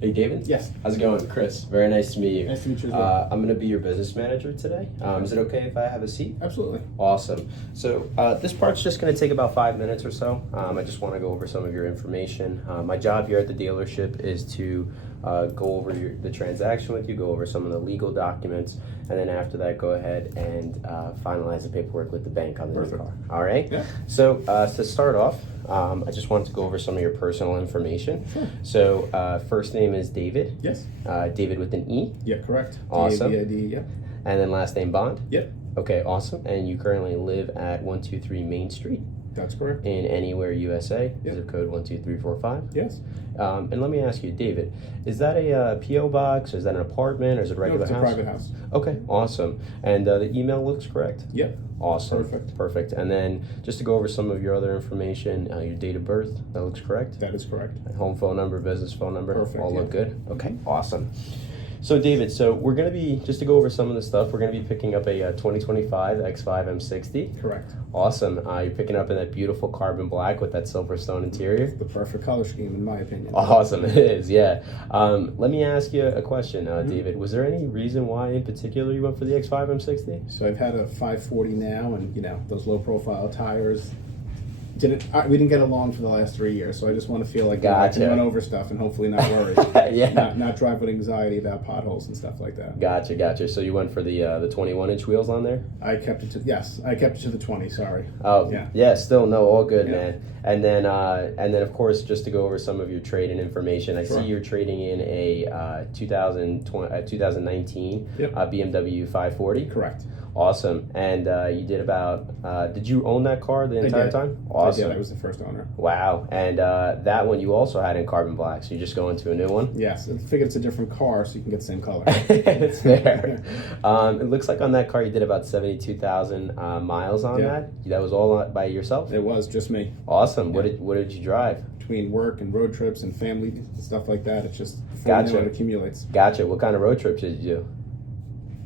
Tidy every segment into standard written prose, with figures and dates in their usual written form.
Hey, David? Yes. How's it going? Chris, very nice to meet you. Nice to meet you as well. I'm going to be your business manager today. Is it okay if I have a seat? Absolutely. Awesome. So this part's just going to take about 5 minutes or so. I just want to go over some of your information. My job here at the dealership is to go over the transaction with you, go over some of the legal documents, and then after that, go ahead and finalize the paperwork with the bank on the new car. All right? Yeah. So to start off, I just wanted to go over some of your personal information. Sure. So first name is David. Yes. David with an E. Yeah, correct. Awesome. D-A-V-I-D, yeah. And then last name Bond. Yep. Okay, awesome. And you currently live at 123 Main Street That's correct. in Anywhere, USA. Yep. Zip code 12345. Yes. And let me ask you, David, is that a P.O. box? Is that an apartment? Or is it a No, regular it's a house? private house. Okay, awesome. And the email looks correct? Yep. Awesome. Perfect. Perfect. And then just to go over some of your other information, your date of birth, that looks correct? That is correct. Home phone number, business phone number, Perfect, all look yeah. good? Okay, awesome. So David, we're going to be, just to go over some of the stuff, we're going to be picking up a 2025 X5 M60. Correct. Awesome. You're picking up in that beautiful carbon black with that Silverstone interior. The perfect color scheme, in my opinion. Awesome, it is, yeah. Let me ask you a question, Mm-hmm. David. Was there any reason why in particular you went for the X5 M60? So I've had a 540 now, and those low-profile tires. We didn't get along for the last 3 years, so I just want to feel like I Gotcha. can run over stuff and hopefully not worry. Yeah. Not drive with anxiety about potholes and stuff like that. Gotcha. So you went for the 21-inch wheels on there? I kept it to the 20. Sorry. Oh, yeah. Still, no, all good, Yeah. man. And then of course, just to go over some of your trading information, I Sure. see you're trading in a 2019 Yep. BMW 540. Correct. Awesome. And you did did you own that car the entire did. time? I Awesome. did. I was the first owner. Wow. And that one you also had in carbon black, so you just go into a new one? Yes. I figured it's a different car, so you can get the same color. It's fair. It looks like on that car you did about 72,000 miles on Yeah. that. That was all by yourself? It was just me. Awesome. Yeah. What did you drive? Between work and road trips and family stuff like that, it's just before Gotcha. you know it accumulates. Gotcha. What kind of road trips did you do?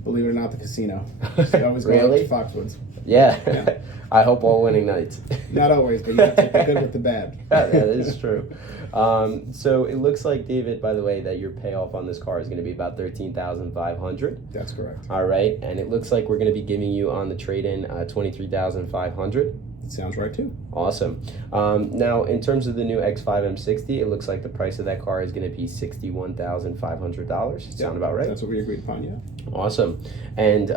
Believe it or not, the casino. So I was going Really? to Foxwoods. Yeah. Yeah. I hope all winning nights. Not always, but you have to take the good with the bad. That is true. So it looks like, David, by the way, that your payoff on this car is going to be about $13,500. That's correct. All right, and it looks like we're going to be giving you on the trade-in $23,500. It sounds right too. Awesome. Now, in terms of the new X5 M60, it looks like the price of that car is going to be $61,500. Sound about right? That's what we agreed upon, yeah. Awesome. And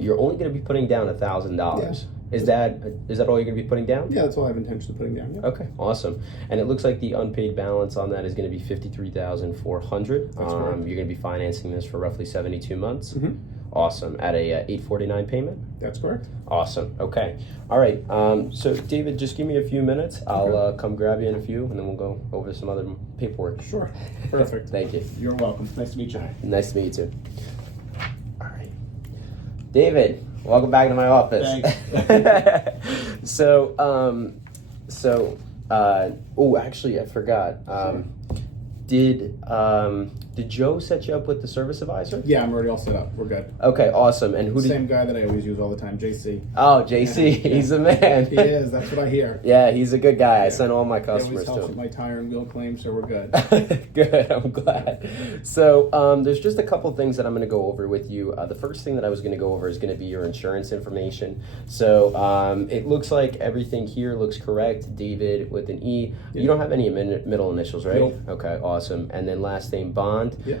you're only going to be putting down $1,000. Yeah. Is that all you're going to be putting down? Yeah, that's all I have intention of putting down. Yeah. Okay, awesome. And it looks like the unpaid balance on that is going to be $53,400. That's correct. You're going to be financing this for roughly 72 months. Mm-hmm. Awesome. At a $849 payment. That's correct. Awesome. Okay. All right. So David, just give me a few minutes. I'll come grab you in a few, and then we'll go over some other paperwork. Sure. Perfect. Thank you. You're welcome. Nice to meet you. Nice to meet you too. All right. David, welcome back to my office. Thanks. Actually, I forgot. Did Joe set you up with the service advisor? Yeah, I'm already all set up. We're good. Okay, awesome. And who did? Same guy that I always use all the time, JC. Oh, JC, he's the man. He is. That's what I hear. Yeah, he's a good guy. I Yeah. send all my He customers always to helps him. with my tire and wheel claims, so we're good. Good, I'm glad. So there's just a couple things that I'm going to go over with you. The first thing that I was going to go over is going to be your insurance information. So it looks like everything here looks correct. David with an E. Yeah. You don't have any middle initials, right? Nope. Okay, awesome. And then last name Bond. Yeah.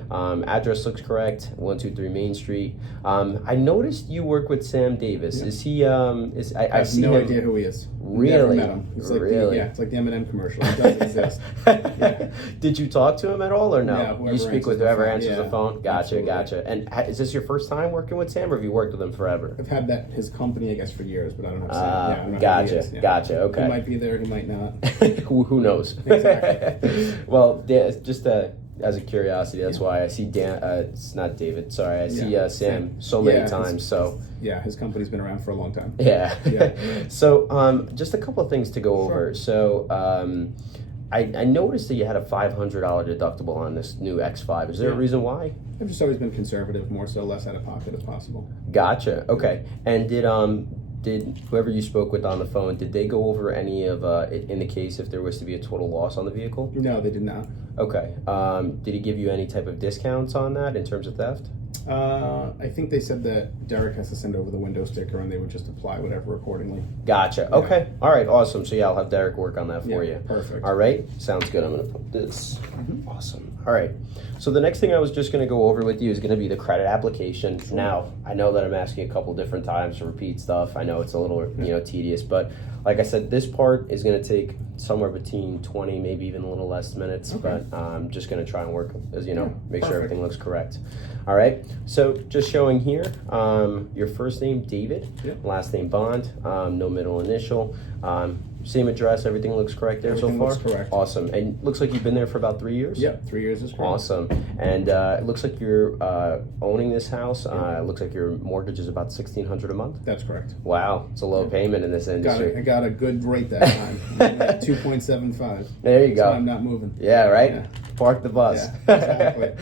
Address looks correct. 123 Main Street. I noticed you work with Sam Davis. Yeah. Is he? I have see no him. idea who he is. Really? Never met him. It's like Really? it's like the M&M commercial. It doesn't exist. Yeah. Did you talk to him at all, or no? Yeah, whoever You speak answers with the whoever phone. answers the Yeah, phone. Gotcha, absolutely. gotcha. And is this your first time working with Sam, or have you worked with him forever? I've had his company, I guess, for years, but I don't have Sam. Yeah, I don't know who Gotcha, he is. Yeah. gotcha. He Okay. might be there, he might not. Who knows? Exactly. Well, just as a curiosity, that's why I see Dan. It's not David. Sorry, I see Sam so many times. So Yeah, his company's been around for a long time. yeah. Yeah. So just a couple of things to go over. So I noticed that you had a $500 deductible on this new X5. Is there a Yeah. reason why? I've just always been conservative, more so less out of pocket if possible. Gotcha. Okay. And did whoever you spoke with on the phone, did they go over any of in the case if there was to be a total loss on the vehicle? No, they did not. Okay. Did he give you any type of discounts on that in terms of theft? I think they said that Derek has to send over the window sticker and they would just apply whatever accordingly. Gotcha. Yeah. Okay. All right. Awesome. So yeah, I'll have Derek work on that for Yeah, you. perfect. All right. Sounds good. I'm gonna put this. Awesome. All right. So the next thing I was just gonna go over with you is gonna be the credit application. Now I know that I'm asking a couple different times to repeat stuff. I know it's a little tedious, but like I said, this part is gonna take somewhere between 20, maybe even a little less minutes. Okay. But I'm just gonna try and work as make sure perfect. everything looks correct. All right. So just showing here, your first name David, Yep. last name Bond, no middle initial. Same address, everything looks correct there Everything so far? looks correct. Awesome. And looks like you've been there for about 3 years? Yep, 3 years is correct. Awesome. And it looks like you're owning this house. It looks like your mortgage is about $1,600 a month. That's correct. Wow, it's a low payment in this industry. I got a good rate that time. I'm at 2.75. There you So go. I'm not moving. Yeah, right? Yeah. Park the bus. Yeah, exactly.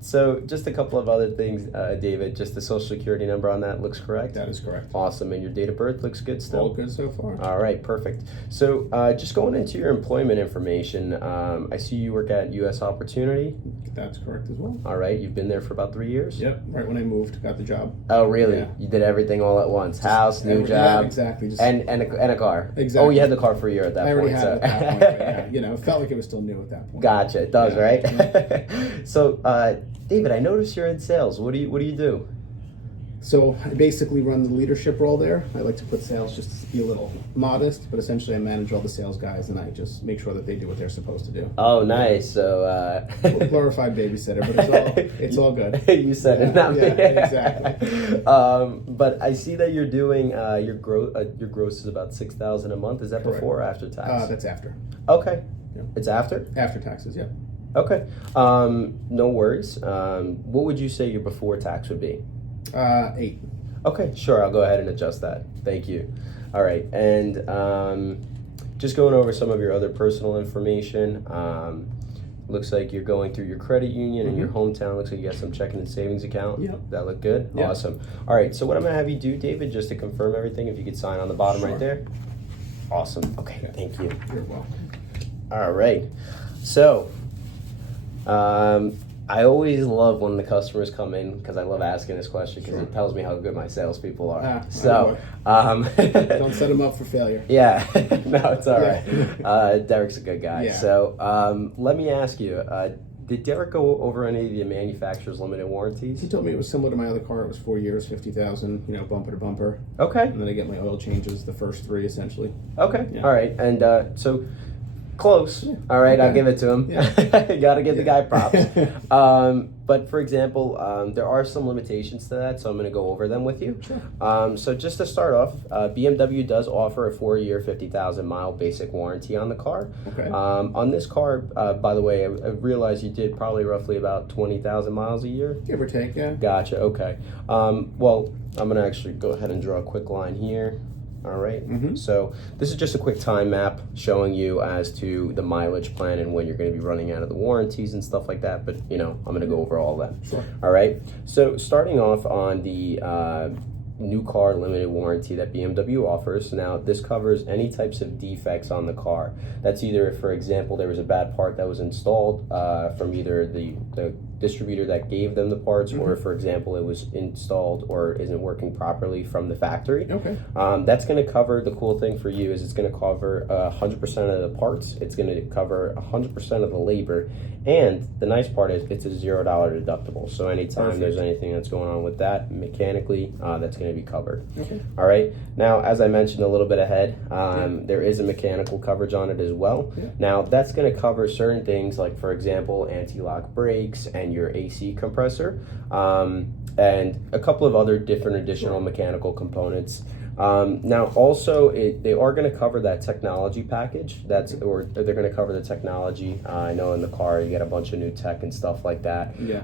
So just a couple of other things, David. Just the social security number on that looks correct? That is correct. Awesome. And your date of birth looks good still? All good so far. All right, perfect. So just going into your employment information, I see you work at U.S. Opportunity. That's correct as well. All right, you've been there for about 3 years? Yep, right when I moved, got the job. Oh, really? Yeah. You did everything all at once. House, new Yeah, job, exactly. Just, and a car. Exactly. Oh, you had the car for a year at that I point. already had it at that point. But yeah, it felt like it was still new at that point. Gotcha. It does, Yeah. right? So, David, I noticed you're in sales. What do you do? So I basically run the leadership role there. I like to put sales just to be a little modest, but essentially I manage all the sales guys and I just make sure that they do what they're supposed to do. Oh, nice. So, Glorified babysitter, but it's all good. You said it, not me. Yeah, exactly. But I see that you're doing your gross is about $6,000 a month. Is that Correct. before or after tax? That's after. Okay, Yeah. it's after. After taxes, yeah. Okay, no worries. What would you say your before tax would be? 8. Okay, sure. I'll go ahead and adjust that. Thank you. All right, and just going over some of your other personal information. Looks like you're going through your credit union in your hometown. Looks like you got some checking and savings account. Yep. That look good? Yep. Awesome. All right, so what I'm going to have you do, David, just to confirm everything, if you could sign on the bottom Sure. right there. Awesome. Okay, thank you. You're welcome. All right. So, I always love when the customers come in because I love asking this question because Sure. it tells me how good my salespeople are. Ah, So, Don't set them up for failure. yeah, no, it's all Yeah. right. Derek's a good guy. Yeah. So, let me ask you, did Derek go over any of the manufacturer's limited warranties? He told me it was similar to my other car. It was 4 years, 50,000, bumper to bumper. Okay, And then I get my oil changes the first 3 essentially. okay, Yeah. all right. And so, close. All right, I'll Okay. give it to him. Yeah. You gotta give the guy Yeah. props. But for example, there are some limitations to that, so I'm going to go over them with you. Sure. So just to start off, BMW does offer a 4-year, 50,000-mile basic warranty on the car. Okay. On this car, by the way, I realized you did probably roughly about 20,000 miles a year. Give or take, yeah. Gotcha. Okay. Well, I'm going to actually go ahead and draw a quick line here. All right. Mhm. So this is just a quick time map showing you as to the mileage plan and when you're going to be running out of the warranties and stuff like that. But I'm going to go over all that. Sure. All right. So starting off on the new car limited warranty that BMW offers. Now this covers any types of defects on the car. That's either if, for example, there was a bad part that was installed from either the distributor that gave them the parts, or if, for example, it was installed or isn't working properly from the factory. Okay. That's going to cover, the cool thing for you is it's going to cover 100% of the parts. It's going to cover 100% of the labor. And the nice part is it's a $0 deductible. So anytime there's anything that's going on with that mechanically, that's going to be covered. Okay. All right. Now, as I mentioned a little bit ahead, there is a mechanical coverage on it as well. Yeah. Now, that's going to cover certain things like, for example, anti-lock brakes and your AC compressor, and a couple of other different additional mechanical components. Now, also, they are going to cover that technology package. Or they're going to cover the technology. I know in the car you get a bunch of new tech and stuff like that. Yeah.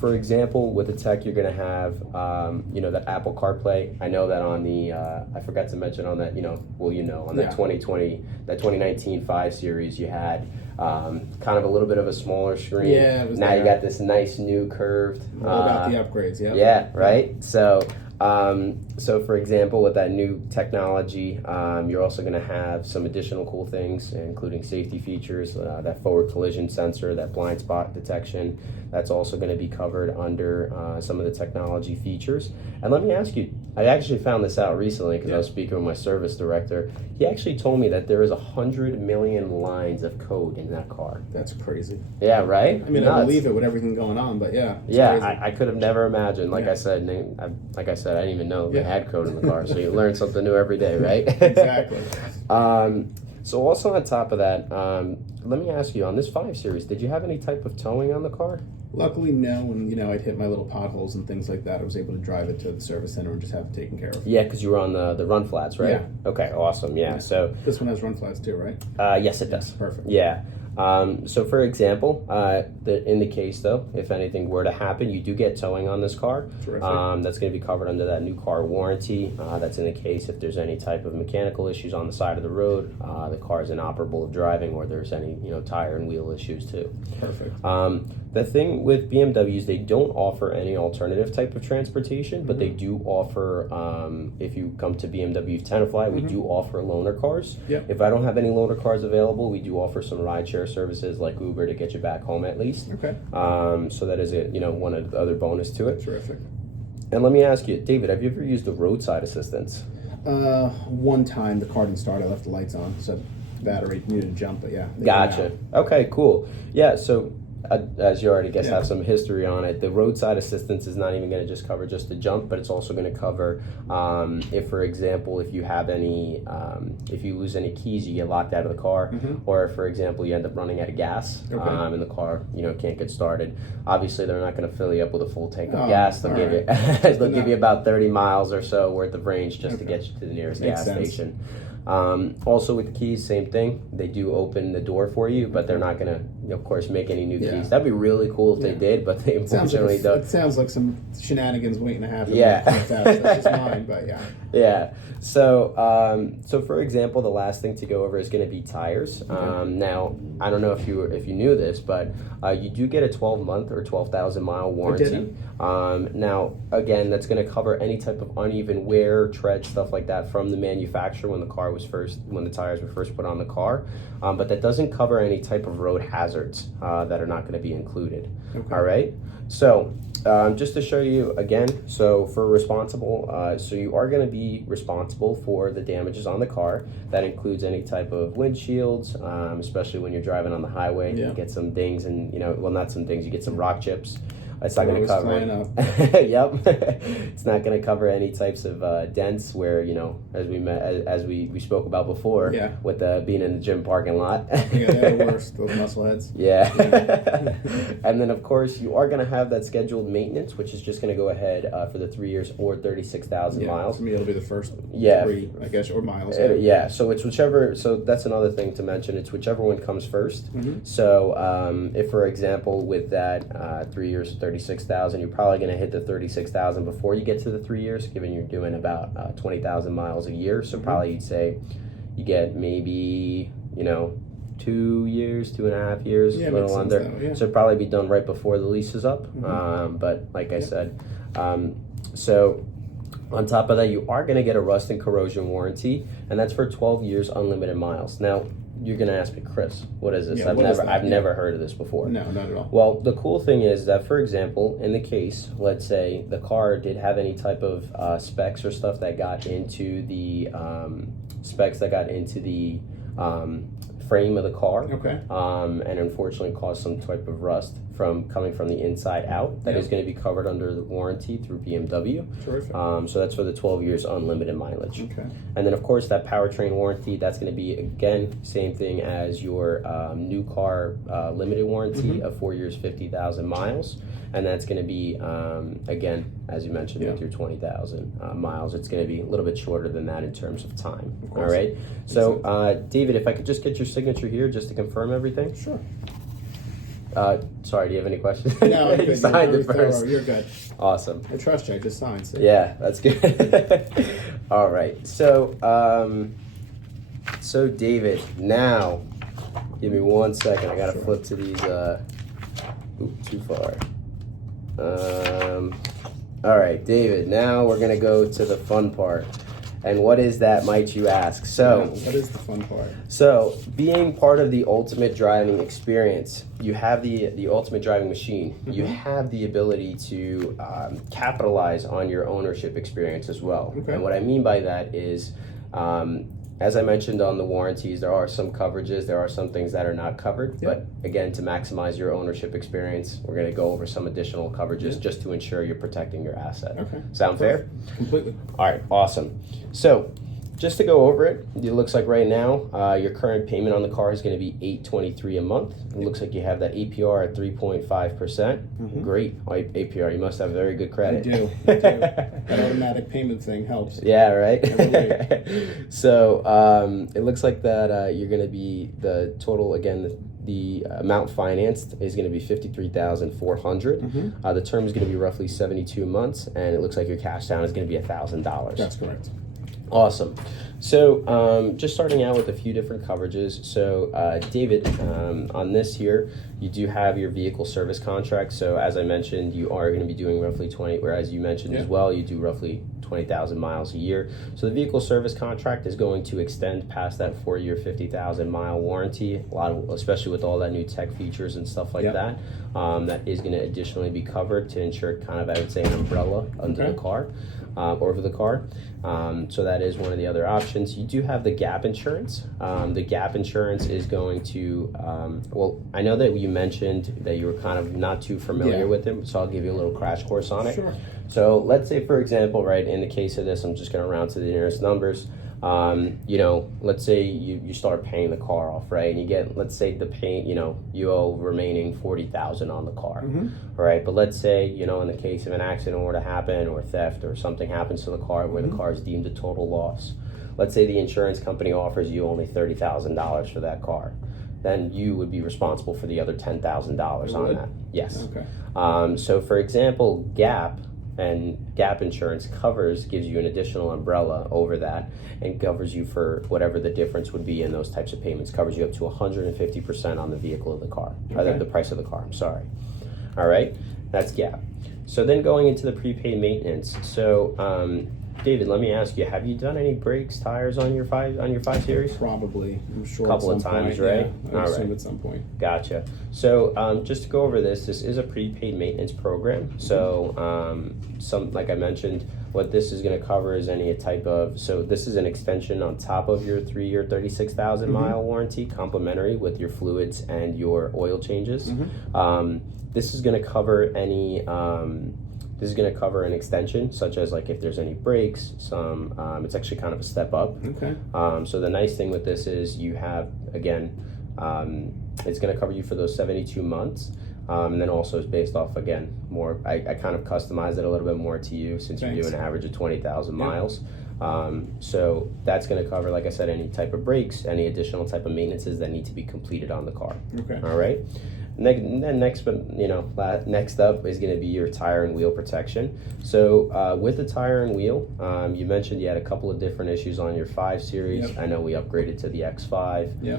For example, with the tech, you're going to have, that Apple CarPlay. I know that on the, I forgot to mention on that, on that 2019 5 Series, you had kind of a little bit of a smaller screen. Yeah, it was now there. you got this nice new curved. All about the upgrades, yeah. Yeah, right. So So for example, with that new technology, you're also going to have some additional cool things, including safety features, that forward collision sensor, that blind spot detection. That's also going to be covered under some of the technology features. And let me ask you, I actually found this out recently because I was speaking with my service director. He actually told me that there is 100 million lines of code in that car. That's crazy. Yeah, right? I mean, Nuts. I believe it with everything going on, but yeah. It's Yeah, crazy. I could have never imagined. Like Yeah. I said, I didn't even know they Yeah. had code in the car. So you learn something new every day, right? Exactly. So also on top of that, let me ask you, on this 5 Series, did you have any type of towing on the car? Luckily, no. And I'd hit my little potholes and things like that, I was able to drive it to the service center and just have it taken care of. Yeah, because you were on the run flats, right? Yeah. Okay, awesome. Yeah. So This one has run flats too, right? yes, it does. Perfect. Yeah. So for example, in the case though, if anything were to happen, you do get towing on this car. Terrific. That's going to be covered under that new car warranty. That's in the case if there's any type of mechanical issues on the side of the road, the car is inoperable of driving, or there's any tire and wheel issues too. Perfect. The thing with BMWs, they don't offer any alternative type of transportation, but they do offer, if you come to BMW Tenafly, we do offer loaner cars. Yep. If I don't have any loaner cars available, we do offer some rideshare services like Uber to get you back home at least. Okay. So that is one of the other bonus to it. Terrific. And let me ask you, David, have you ever used the roadside assistance? One time the car didn't start, I left the lights on, so the battery needed to jump, but yeah. they went Gotcha. out. Okay, cool. Yeah, so as you already guess Yeah. have some history on it, the roadside assistance is not even going to just cover just the jump, but it's also going to cover if, for example, if you have any, if you lose any keys, you get locked out of the car, or if, for example, you end up running out of gas and the car can't get started. Obviously, they're not going to fill you up with a full tank of gas. They'll give you they'll give you about 30 miles or so worth of range just to get you to the nearest Makes gas sense. station. Also with the keys, same thing. They do open the door for you, but they're not gonna, of course, make any new keys. That'd be really cool if they did, but they unfortunately don't. It sounds like some shenanigans waiting to happen. Yeah. That's just mine, but yeah. Yeah. So, so for example, the last thing to go over is going to be tires. Now, I don't know if you knew this, but you do get a 12-month or 12,000-mile warranty. didn't. Now, again, that's going to cover any type of uneven wear, tread, stuff like that from the manufacturer when the tires were first put on the car. But that doesn't cover any type of road hazards that are not going to be included. Okay. All right. So, just to show you again, so for responsible, so you are going to be responsible for the damages on the car. That includes any type of windshields, especially when you're driving on the highway. Yeah. You get some dings and, well, not some dings, you get some rock chips. It's not going to Always cover flying Yep. It's not going to cover any types of dents where, as we spoke about before, Yeah. with being in the gym parking lot. Yeah, they're the worst, those muscleheads. Yeah. And then, of course, you are going to have that scheduled maintenance, which is just going to go ahead for the 3 years or 36,000 Yeah, miles. for me, it'll be the first 3, I guess, or miles. Yeah, so it's whichever. So that's another thing to mention. It's whichever one comes first. So, if for example, with that 3 years, 36,000, you're probably going to hit the 36,000 before you get to the 3 years, given you're doing about 20,000 miles a year. So probably you'd say you get maybe 2 years, 2.5 years, Yeah, a little makes sense under. that way, yeah. So it'd probably be done right before the lease is up. But like I said, so. On top of that, you are going to get a rust and corrosion warranty, and that's for 12 years, unlimited miles. Now, you're going to ask me, Chris, what is this? Yeah, what is that? I've Yeah. never heard of this before. No, not at all. Well, the cool thing is that, for example, in the case, let's say the car did have any type of specs or stuff that got into the frame of the car, Okay. and unfortunately caused some type of rust from coming from the inside out. That is going to be covered under the warranty through BMW. Terrific. So that's for the 12 years unlimited mileage. Okay. And then, of course, that powertrain warranty, that's going to be, again, same thing as your new car limited warranty of 4 years, 50,000 miles. And that's going to be, again, as you mentioned, with your 20,000 miles, it's going to be a little bit shorter than that in terms of time. All right. So, David, if I could just get your signature here just to confirm everything. Sure. Sorry, do you have any questions? No, I'm good. You signed You're it very first. thorough. You're good. Awesome. I trust you. I just signed. So. Yeah, that's good. All right. So, so David, now, give me 1 second. I gotta flip to these. Too far. All right, David, now we're going to go to the fun part. And what is that, might you ask? So, what is the fun part? So, being part of the ultimate driving experience, you have the ultimate driving machine. Mm-hmm. You have the ability to capitalize on your ownership experience as well. Okay. And what I mean by that is, as I mentioned on the warranties, there are some coverages, there are some things that are not covered. Yep. But again, to maximize your ownership experience, we're going to go over some additional coverages just to ensure you're protecting your asset. Okay. Sound fair? Completely. All right, awesome. So, just to go over it, it looks like right now your current payment on the car is going to be $823 a month. It looks like you have that APR at 3.5%. Mm-hmm. Great APR. You must have very good credit. I do. That automatic payment thing helps. Yeah, right. So it looks like that you're going to be the total again. The amount financed is going to be $53,400. Mm-hmm. The term is going to be roughly 72 months, and it looks like your cash down is going to be $1,000. That's correct. Awesome. So just starting out with a few different coverages. So David, on this here, you do have your vehicle service contract. So as I mentioned, you are going to be doing roughly 20, whereas you mentioned as well, you do roughly 20,000 miles a year. So the vehicle service contract is going to extend past that 4-year, 50,000 mile warranty. A lot of, especially with all that new tech features and stuff like that, that is going to additionally be covered to ensure kind of, I would say, an umbrella under the car. Over the car. So that is one of the other options. You do have the gap insurance. The gap insurance is going to, well, I know that you mentioned that you were kind of not too familiar with it, so I'll give you a little crash course on it. Sure. So let's say, for example, right, in the case of this, I'm just going to round to the nearest numbers. You know, let's say you start paying the car off, right? And you get, let's say the pay, you know, you owe remaining $40,000 on the car, all right? But let's say, you know, in the case of an accident were to happen or theft or something happens to the car where the car is deemed a total loss. Let's say the insurance company offers you only $30,000 for that car. Then you would be responsible for the other $10,000 on that. Yes. Okay. So for example, Gap insurance gives you an additional umbrella over that and covers you for whatever the difference would be in those types of payments. Covers you up to 150% on the vehicle of the car, the price of the car, I'm sorry. All right, that's Gap. So then going into the prepaid maintenance. So David, let me ask you: have you done any brakes, tires on your 5 Series? Probably, I'm sure. A couple of times, right? Yeah, I assume at some point. Gotcha. So just to go over this is a prepaid maintenance program. So like I mentioned, what this is going to cover is any type of. So this is an extension on top of your 3-year, 36,000 mile warranty, complimentary with your fluids and your oil changes. This is going to cover any. This is going to cover an extension, such as like if there's any brakes, it's actually kind of a step up. Okay. So the nice thing with this is you have, again, it's going to cover you for those 72 months. And then also it's based off, again, more, I kind of customized it a little bit more to you since you do an average of 20,000 miles. So that's going to cover, like I said, any type of brakes, any additional type of maintenances that need to be completed on the car. Okay. All right. Then next up is going to be your tire and wheel protection. So with the tire and wheel, you mentioned you had a couple of different issues on your 5 Series. Yep. I know we upgraded to the X5. Yeah.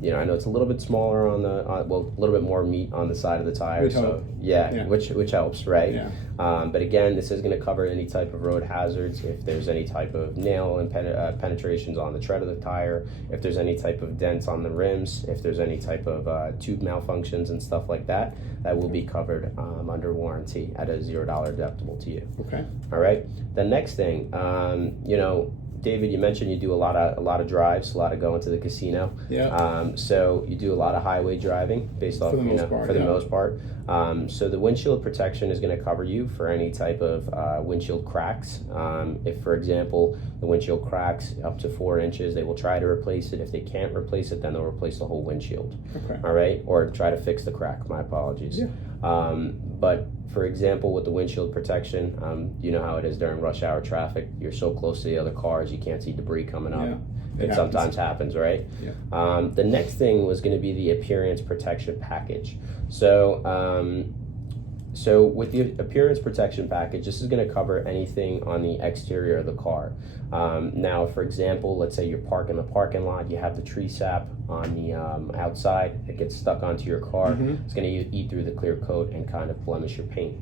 You know, I know it's a little bit smaller on the, a little bit more meat on the side of the tire. Which helps, right? Yeah. But again, this is going to cover any type of road hazards. If there's any type of nail and penetrations on the tread of the tire, if there's any type of dents on the rims, if there's any type of tube malfunctions and stuff like that, that will be covered under warranty at a $0 deductible to you. Okay. All right. The next thing, you know, David, you mentioned you do a lot of drives, a lot of going to the casino. Yeah. So you do a lot of highway driving based off, for the most part. So the windshield protection is going to cover you for any type of windshield cracks. If, for example, the windshield cracks up to 4 inches, they will try to replace it. If they can't replace it, then they'll replace the whole windshield. Okay. All right, or try to fix the crack. My apologies. Yeah. But for example, with the windshield protection, you know how it is during rush hour traffic. You're so close to the other cars, you can't see debris coming up. Yeah, it sometimes happens, right? Yeah. The next thing was going to be the appearance protection package. So with the appearance protection package, this is going to cover anything on the exterior of the car. Now, for example, let's say you're parking in the parking lot, you have the tree sap on the outside, it gets stuck onto your car. It's going to eat through the clear coat and kind of blemish your paint.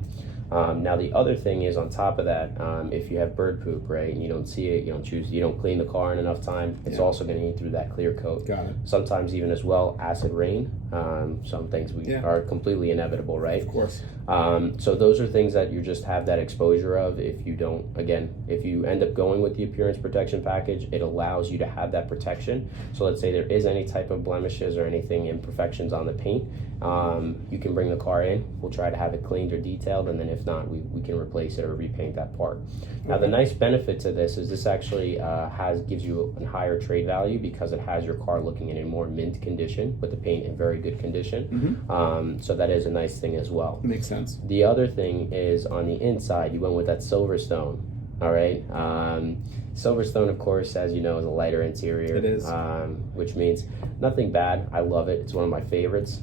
Now the other thing is on top of that, if you have bird poop, right, and you don't see it, you don't clean the car in enough time, it's Yeah. also going to eat through that clear coat. Got it. Sometimes even as well, acid rain. Some things Yeah. are completely inevitable, right? Of course. So those are things that you just have that exposure of. If you don't, again, if you end up going with the appearance protection package, it allows you to have that protection. So let's say there is any type of blemishes or anything imperfections on the paint, you can bring the car in. We'll try to have it cleaned or detailed, and then if not, we can replace it or repaint that part. Now the nice benefit to this is this actually gives you a higher trade value because it has your car looking in a more mint condition with the paint in very good condition. So that is a nice thing as well. Makes sense. The other thing is on the inside, you went with that Silverstone. All right. Silverstone, of course, as you know, is a lighter interior. It is. Which means nothing bad. I love it. It's one of my favorites.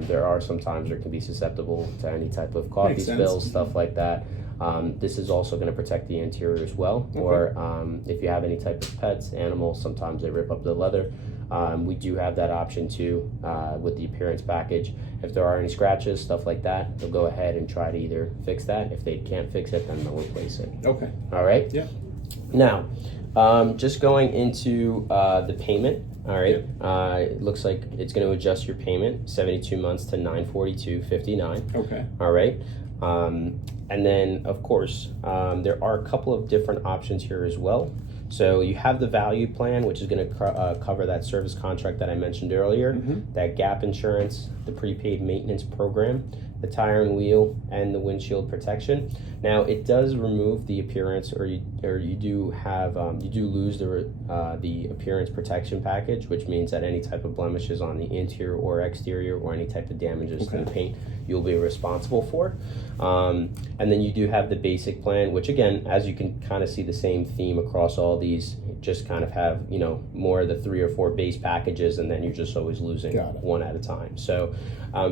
There are some times where it can be susceptible to any type of coffee Makes sense. spills, stuff like that. This is also going to protect the interior as well. Okay. Or if you have any type of pets, animals, sometimes they rip up the leather. We do have that option too with the appearance package. If there are any scratches, stuff like that, they'll go ahead and try to either fix that. If they can't fix it, then they'll replace it. Okay. All right? Yeah. Now, just going into the payment. All right. It looks like it's going to adjust your payment 72 months to $942.59. Okay. All right. And then, of course, there are a couple of different options here as well. So you have the value plan, which is going to cover that service contract that I mentioned earlier, that gap insurance, the prepaid maintenance program, the tire and wheel, and the windshield protection. Now it does remove the appearance, or you do have you do lose the appearance protection package, which means that any type of blemishes on the interior or exterior, or any type of damages to the paint, you'll be responsible for. And then you do have the basic plan, which again, as you can kind of see the same theme across all these, just kind of have, more of the 3 or 4 base packages, and then you're just always losing one at a time. So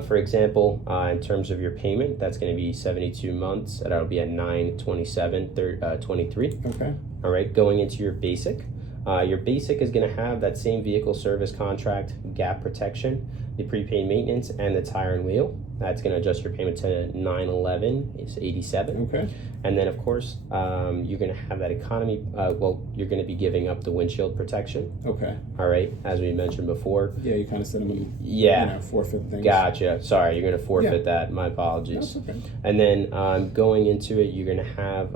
for example, in terms of your payment, that's going to be 72 months, and that'll be at $927.23. Okay. All right, going into your basic. Your basic is going to have that same vehicle service contract, gap protection, the prepaid maintenance, and the tire and wheel. That's going to adjust your payment to $911.87. Okay. And then, of course, you're going to have that economy. You're going to be giving up the windshield protection. Okay. All right, as we mentioned before. Yeah, you kind of said them in forfeit things. Gotcha. Sorry, you're going to forfeit that. My apologies. That's okay. And then going into it, you're going to have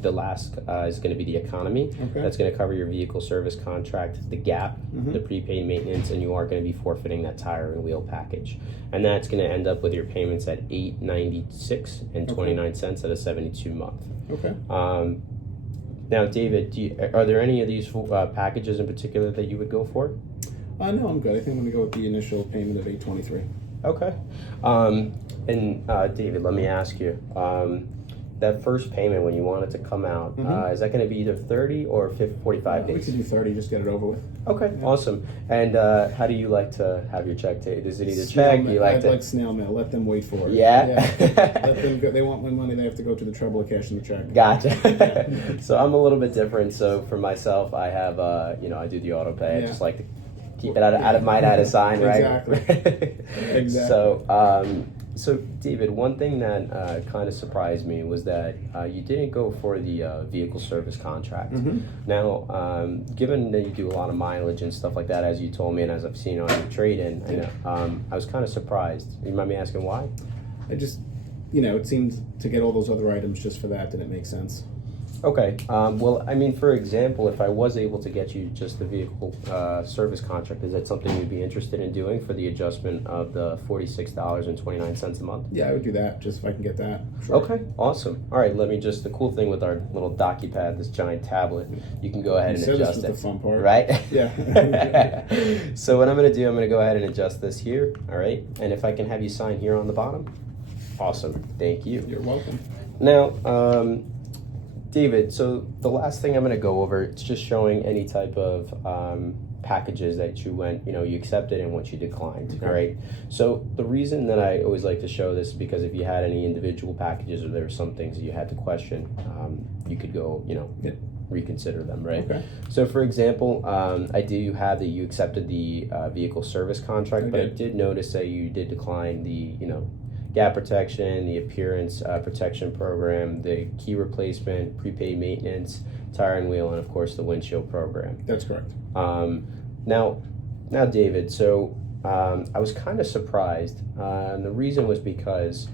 the last is going to be the economy. Okay. That's going to cover your vehicle service contract, the gap, the prepaid maintenance, and you are going to be forfeiting that tire and wheel package. And that's going to end up with your payments at $896.29 at a 72 month. Okay. Now, David, are there any of these packages in particular that you would go for? No, I'm good. I think I'm going to go with the initial payment of $823. Okay. And David, let me ask you, that first payment when you want it to come out, is that going to be either 30 or 45 We days? could do 30, just get it over with. Okay, awesome. And how do you like to have your check taken? Is it either check? Do you like I'd to? like snail mail. Let them wait for it. Yeah? Let them go. They want my money. They have to go to the trouble of cashing the check. Gotcha. So I'm a little bit different. So for myself, I have, I do the auto pay. I just like to keep it out of sign, right? Exactly. Exactly. So David, one thing that kind of surprised me was that you didn't go for the vehicle service contract. Now, given that you do a lot of mileage and stuff like that, as you told me, and as I've seen on your trade-in, I was kind of surprised. You mind me asking why? I just, it seemed to get all those other items just for that didn't make sense. Okay. Well, I mean, for example, if I was able to get you just the vehicle service contract, is that something you'd be interested in doing for the adjustment of the $46.29 a month? Yeah, I would do that just if I can get that. Sure. Okay, awesome. All right, the cool thing with our little DocuPad, this giant tablet, you can go ahead and adjust this was the fun part. Right? Yeah. So what I'm going to do, I'm going to go ahead and adjust this here, all right? And if I can have you sign here on the bottom. Awesome. Thank you. You're welcome. Now, David, so the last thing I'm going to go over, it's just showing any type of packages that you you accepted and what you declined, Okay. all right? So the reason that I always like to show this is because if you had any individual packages or there were some things that you had to question, you could go, reconsider them, right? Okay. So for example, I do have that you accepted the vehicle service contract, but I did notice that you did decline the, gap protection, the appearance protection program, the key replacement, prepaid maintenance, tire and wheel, and of course the windshield program. That's correct. Now, David, so I was kind of surprised. And the reason was because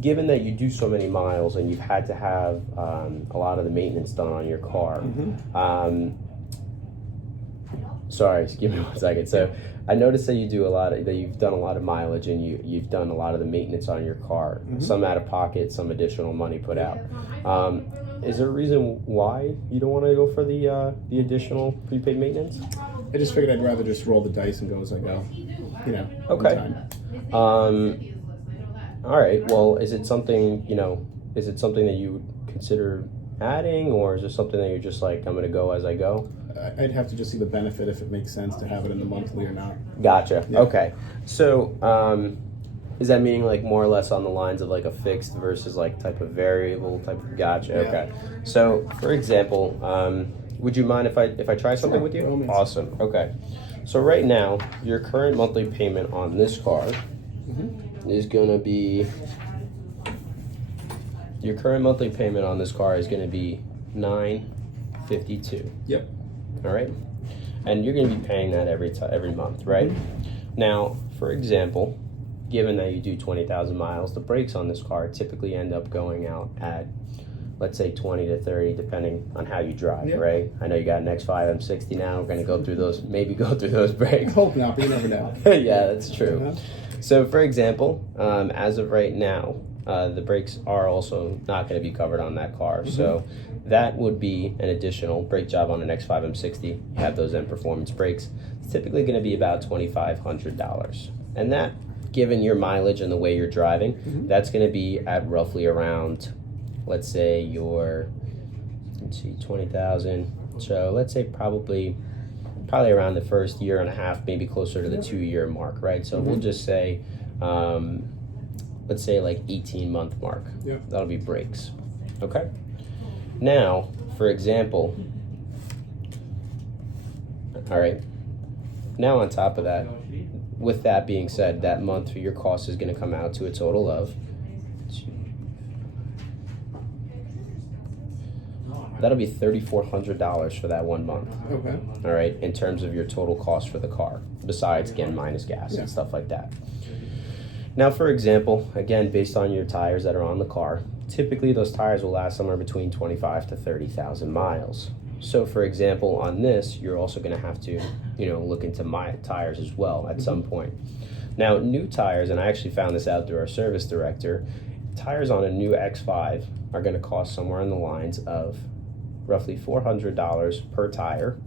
given that you do so many miles and you've had to have a lot of the maintenance done on your car, sorry, give me 1 second. So I noticed that you've done a lot of mileage and you've done a lot of the maintenance on your car, some out of pocket, some additional money put out. Is there a reason why you don't want to go for the additional prepaid maintenance? I just figured I'd rather just roll the dice and go as I go. You know. Okay. in time. All right. Well, is it something that you would consider adding, or is it something that you're just like, I'm going to go as I go? I'd have to just see the benefit if it makes sense to have it in the monthly or not. Gotcha. Yeah. Okay. So, is that meaning like more or less on the lines of like a fixed versus like type of variable type of? Gotcha. Yeah. Okay. So, for example, would you mind if I try something Sure, with you? by all means. Awesome. Okay. So right now, your current monthly payment on this car is gonna be. Your current monthly payment on this car is gonna be $9.52. Yep. All right, and you're going to be paying that every month, right? Now, for example, given that you do 20,000 miles, the brakes on this car typically end up going out at, let's say, 20 to 30, depending on how you drive, Yeah. right? I know you got an X5 M60 now. We're going to go through those I brakes. hope not, but you never know. Yeah, that's true. Uh-huh. So, for example, as of right now, the brakes are also not going to be covered on that car. So that would be an additional brake job on an X5 M60. You have those M Performance brakes. It's typically going to be about $2,500. And that, given your mileage and the way you're driving, that's going to be at roughly around, let's say, 20,000. So let's say probably around the first year and a half, maybe closer to the 2-year mark, right? So we'll just say, let's say like 18-month mark. Yeah. That'll be brakes. Okay. Now, for example, all right. Now on top of that, with that being said, that month your cost is going to come out to a total of. That'll be $3,400 for that 1 month. Okay. All right, in terms of your total cost for the car, besides again minus gas and stuff like that. Now, for example, again, based on your tires that are on the car, typically those tires will last somewhere between 25 to 30,000 miles. So, for example, on this, you're also going to have to, look into my tires as well at some point. Now, new tires, and I actually found this out through our service director, tires on a new X5 are going to cost somewhere in the lines of roughly $400 per tire.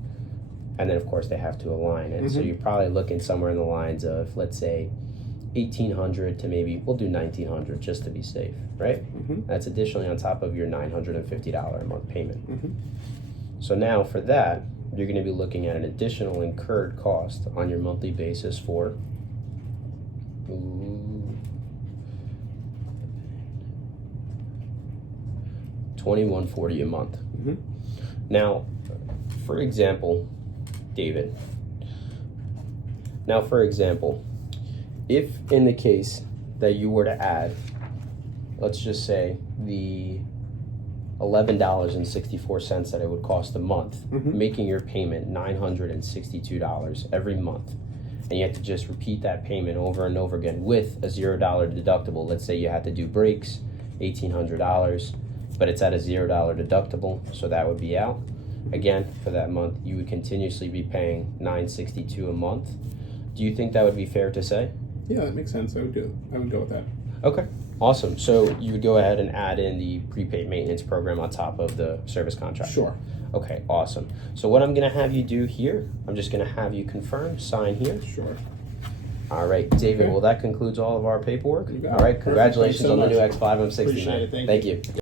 And then, of course, they have to align it. So you're probably looking somewhere in the lines of, let's say, $1,800 to maybe, we'll do $1,900 just to be safe, right? That's additionally on top of your $950 a month payment. So now for that, you're going to be looking at an additional incurred cost on your monthly basis for $2,140 a month. Now, for example, David. If in the case that you were to add, let's just say the $11.64 that it would cost a month, making your payment $962 every month, and you have to just repeat that payment over and over again with a $0 deductible. Let's say you had to do brakes, $1,800, but it's at a $0 deductible, so that would be out. Again, for that month, you would continuously be paying $962 a month. Do you think that would be fair to say? Yeah, that makes sense. I would go with that. Okay, awesome. So you would go ahead and add in the prepaid maintenance program on top of the service contract? Sure. Okay, awesome. So what I'm going to have you do here, I'm just going to have you confirm, sign here. Sure. All right, David, Okay. well, that concludes all of our paperwork. You got All it. right, Perfect. congratulations Thanks so on the new much. X5 M60. Appreciate it. Thank you.